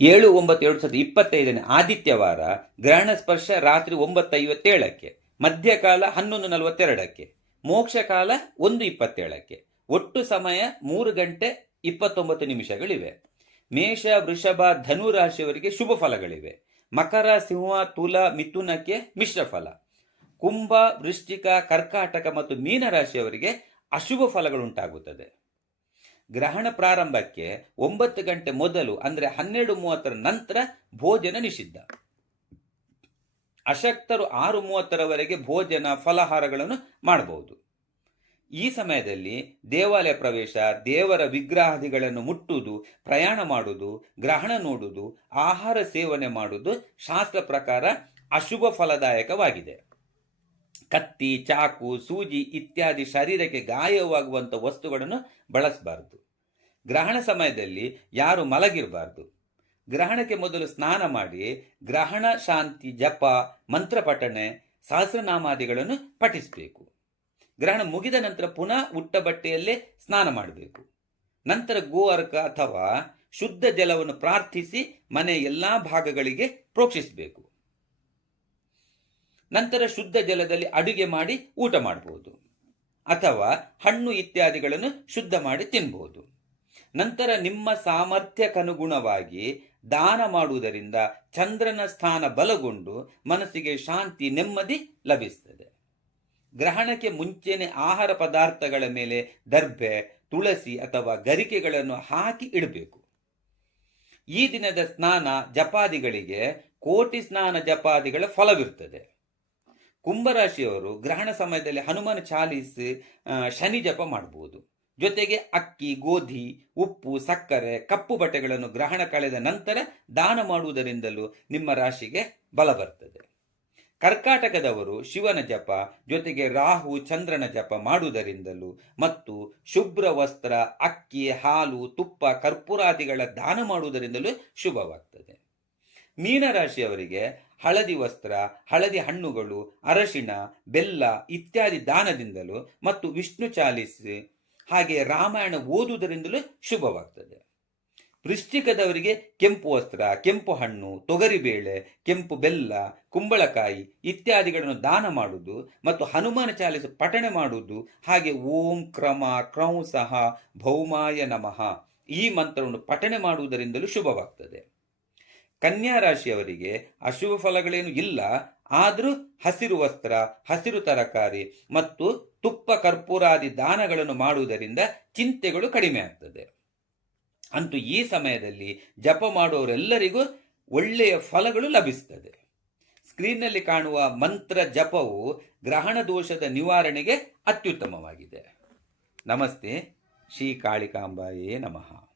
ಏಳು, ಒಂಬತ್ತು, ಎರಡು ಸಾವಿರದ ಇಪ್ಪತ್ತೈದನೇ ಆದಿತ್ಯವಾರ ಗ್ರಹಣ ಸ್ಪರ್ಶ ರಾತ್ರಿ ಒಂಬತ್ತೈವತ್ತೇಳಕ್ಕೆ, ಮಧ್ಯಕಾಲ ಹನ್ನೊಂದು ನಲವತ್ತೆರಡಕ್ಕೆ ಮೋಕ್ಷಕಾಲ ಒಂದು ಇಪ್ಪತ್ತೇಳಕ್ಕೆ, ಒಟ್ಟು ಸಮಯ ಮೂರು ಗಂಟೆ ಇಪ್ಪತ್ತೊಂಬತ್ತು ನಿಮಿಷಗಳಿವೆ. ಮೇಷ, ವೃಷಭ, ಧನು ರಾಶಿಯವರಿಗೆ ಶುಭ ಫಲಗಳಿವೆ. ಮಕರ, ಸಿಂಹ, ತುಲ, ಮಿಥುನಕ್ಕೆ ಮಿಶ್ರ ಫಲ. ಕುಂಭ, ವೃಶ್ಚಿಕ, ಕರ್ಕಾಟಕ ಮತ್ತು ಮೀನ ರಾಶಿಯವರಿಗೆ ಅಶುಭ ಫಲಗಳುಂಟಾಗುತ್ತದೆ. ಗ್ರಹಣ ಪ್ರಾರಂಭಕ್ಕೆ ಒಂಬತ್ತು ಗಂಟೆ ಮೊದಲು, ಅಂದರೆ ಹನ್ನೆರಡು ಮೂವತ್ತರ ನಂತರ ಭೋಜನ ನಿಷಿದ್ಧ. ಅಶಕ್ತರು ಆರು ಮೂವತ್ತರವರೆಗೆ ಭೋಜನ ಫಲಹಾರಗಳನ್ನು ಮಾಡಬಹುದು. ಈ ಸಮಯದಲ್ಲಿ ದೇವಾಲಯ ಪ್ರವೇಶ, ದೇವರ ವಿಗ್ರಹಾದಿಗಳನ್ನು ಮುಟ್ಟುವುದು, ಪ್ರಯಾಣ ಮಾಡುವುದು, ಗ್ರಹಣ ನೋಡುವುದು, ಆಹಾರ ಸೇವನೆ ಮಾಡುವುದು ಶಾಸ್ತ್ರ ಪ್ರಕಾರ ಅಶುಭ ಫಲದಾಯಕವಾಗಿದೆ. ಕತ್ತಿ, ಚಾಕು, ಸೂಜಿ ಇತ್ಯಾದಿ ಶರೀರಕ್ಕೆ ಗಾಯವಾಗುವಂಥ ವಸ್ತುಗಳನ್ನು ಬಳಸಬಾರ್ದು. ಗ್ರಹಣ ಸಮಯದಲ್ಲಿ ಯಾರು ಮಲಗಿರಬಾರ್ದು. ಗ್ರಹಣಕ್ಕೆ ಮೊದಲು ಸ್ನಾನ ಮಾಡಿ ಗ್ರಹಣ, ಶಾಂತಿ, ಜಪ, ಮಂತ್ರ ಪಠಣೆ, ಸಹಸ್ರನಾಮಾದಿಗಳನ್ನು ಪಠಿಸಬೇಕು. ಗ್ರಹಣ ಮುಗಿದ ನಂತರ ಪುನಃ ಉಟ್ಟ ಬಟ್ಟೆಯಲ್ಲೇ ಸ್ನಾನ ಮಾಡಬೇಕು. ನಂತರ ಗೋಅರ್ಕ ಅಥವಾ ಶುದ್ಧ ಜಲವನ್ನು ಪ್ರಾರ್ಥಿಸಿ ಮನೆಯ ಎಲ್ಲಾ ಭಾಗಗಳಿಗೆ ಪ್ರೋಕ್ಷಿಸಬೇಕು. ನಂತರ ಶುದ್ಧ ಜಲದಲ್ಲಿ ಅಡುಗೆ ಮಾಡಿ ಊಟ ಮಾಡಬಹುದು ಅಥವಾ ಹಣ್ಣು ಇತ್ಯಾದಿಗಳನ್ನು ಶುದ್ಧ ಮಾಡಿ ತಿನ್ಬಹುದು ನಂತರ ನಿಮ್ಮ ಸಾಮರ್ಥ್ಯಕ್ಕನುಗುಣವಾಗಿ ದಾನ ಮಾಡುವುದರಿಂದ ಚಂದ್ರನ ಸ್ಥಾನ ಬಲಗೊಂಡು ಮನಸ್ಸಿಗೆ ಶಾಂತಿ, ನೆಮ್ಮದಿ ಲಭಿಸುತ್ತದೆ ಗ್ರಹಣಕ್ಕೆ ಮುಂಚೆನೆ ಆಹಾರ ಪದಾರ್ಥಗಳ ಮೇಲೆ ದರ್ಭೆ, ತುಳಸಿ ಅಥವಾ ಗರಿಕೆಗಳನ್ನು ಹಾಕಿ ಇಡಬೇಕು. ಈ ದಿನದ ಸ್ನಾನ ಜಪಾದಿಗಳಿಗೆ ಕೋಟಿ ಸ್ನಾನ ಜಪಾದಿಗಳ ಫಲವಿರುತ್ತದೆ ಕುಂಭರಾಶಿಯವರು ಗ್ರಹಣ ಸಮಯದಲ್ಲಿ ಹನುಮಾನ ಚಾಲೀಸ್ ಶನಿ ಜಪ ಮಾಡಬಹುದು ಜೊತೆಗೆ ಅಕ್ಕಿ, ಗೋಧಿ, ಉಪ್ಪು, ಸಕ್ಕರೆ, ಕಪ್ಪು ಬಟ್ಟೆಗಳನ್ನು ಗ್ರಹಣ ಕಳೆದ ನಂತರ ದಾನ ಮಾಡುವುದರಿಂದಲೂ ನಿಮ್ಮ ರಾಶಿಗೆ ಬಲ ಬರ್ತದೆ. ಕರ್ಕಾಟಕದವರು ಶಿವನ ಜಪ, ಜೊತೆಗೆ ರಾಹು ಚಂದ್ರನ ಜಪ ಮಾಡುವುದರಿಂದಲೂ ಮತ್ತು ಶುಭ್ರ ವಸ್ತ್ರ, ಅಕ್ಕಿ, ಹಾಲು, ತುಪ್ಪ, ಕರ್ಪೂರಾದಿಗಳ ದಾನ ಮಾಡುವುದರಿಂದಲೂ ಶುಭವಾಗ್ತದೆ. ಮೀನರಾಶಿಯವರಿಗೆ ಹಳದಿ ವಸ್ತ್ರ, ಹಳದಿ ಹಣ್ಣುಗಳು, ಅರಶಿಣ, ಬೆಲ್ಲ ಇತ್ಯಾದಿ ದಾನದಿಂದಲೂ ಮತ್ತು ವಿಷ್ಣು ಚಾಲಿಸಿ ಹಾಗೆ ರಾಮಾಯಣ ಓದುವುದರಿಂದಲೂ ಶುಭವಾಗ್ತದೆ. ವೃಶ್ಚಿಕದವರಿಗೆ ಕೆಂಪು ವಸ್ತ್ರ, ಕೆಂಪು ಹಣ್ಣು ತೊಗರಿಬೇಳೆ ಕೆಂಪು ಬೆಲ್ಲ, ಕುಂಬಳಕಾಯಿ ಇತ್ಯಾದಿಗಳನ್ನು ದಾನ ಮಾಡುವುದು ಮತ್ತು ಹನುಮಾನ ಚಾಲಿಸಿ ಪಠಣೆ ಮಾಡುವುದು ಹಾಗೆ ಓಂ ಕ್ರಮ ಕ್ರೌ ಸಹ ಭೌಮಾಯ ನಮಃ ಈ ಮಂತ್ರವನ್ನು ಪಠಣೆ ಮಾಡುವುದರಿಂದಲೂ ಶುಭವಾಗ್ತದೆ. ಕನ್ಯಾ ರಾಶಿಯವರಿಗೆ ಅಶುಭ ಫಲಗಳೇನು ಇಲ್ಲ. ಆದರೂ ಹಸಿರು ವಸ್ತ್ರ, ಹಸಿರು ತರಕಾರಿ ಮತ್ತು ತುಪ್ಪ ಕರ್ಪೂರಾದಿ ದಾನಗಳನ್ನು ಮಾಡುವುದರಿಂದ ಚಿಂತೆಗಳು ಕಡಿಮೆ ಆಗ್ತದೆ. ಅಂತೂ ಈ ಸಮಯದಲ್ಲಿ ಜಪ ಮಾಡುವವರೆಲ್ಲರಿಗೂ ಒಳ್ಳೆಯ ಫಲಗಳು ಲಭಿಸುತ್ತದೆ ಸ್ಕ್ರೀನ್ನಲ್ಲಿ ಕಾಣುವ ಮಂತ್ರ ಜಪವು ಗ್ರಹಣ ದೋಷದ ನಿವಾರಣೆಗೆ ಅತ್ಯುತ್ತಮವಾಗಿದೆ. ನಮಸ್ತೆ, ಶ್ರೀ ಕಾಳಿಕಾಂಬಾಯೇ ನಮಃ.